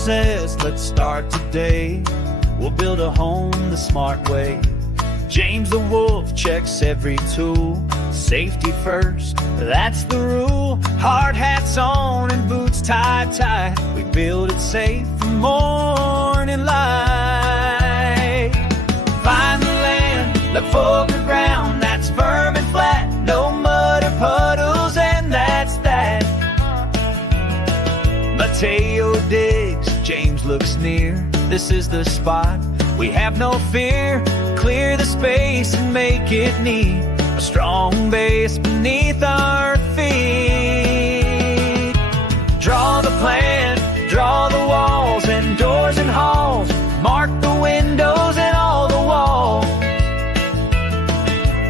says, let's start today. We'll build a home the smart way. James the Wolf checks every tool. Safety first, that's the rule. Hard hats on and boots tied tight. We build it safe from morning light. Find the land, look for the ground that's firm and flat. No mud or puddles, and that's that. Mateo digs, James looks near. This is the spot, we have no fear. Clear the space and make it neat. A strong base beneath our feet. Draw the plan, draw the walls and doors and halls. Mark the windows and all the walls.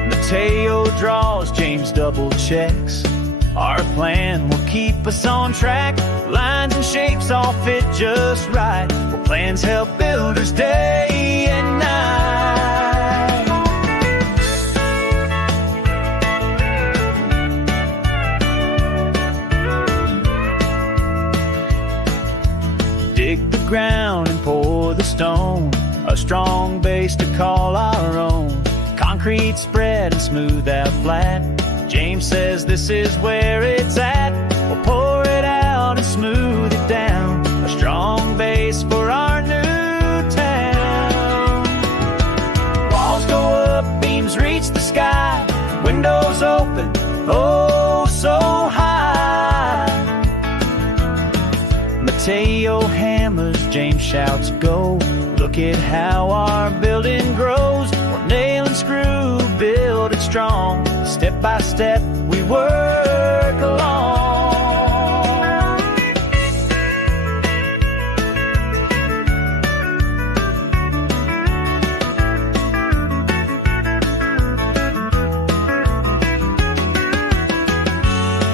Mateo draws, James double checks. Our plan will keep us on track. Lines and shapes all fit just right. Well, plans help builders day and night. Dig the ground and pour the stone. A strong base to call our own. Concrete spread and smooth out flat. James says this is where it's at. We'll pour it out and smooth it down. A strong base for our new town. Walls go up, beams reach the sky. Windows open, oh so high. Mateo hammers, James shouts go. Look at how our building grows. We'll nail and screw, build it strong. Step by step, we work along.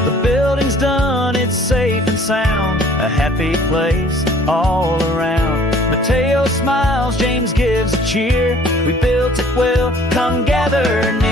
The building's done, it's safe and sound. A happy place all around. Mateo smiles, James gives a cheer. We built it well, come gather now.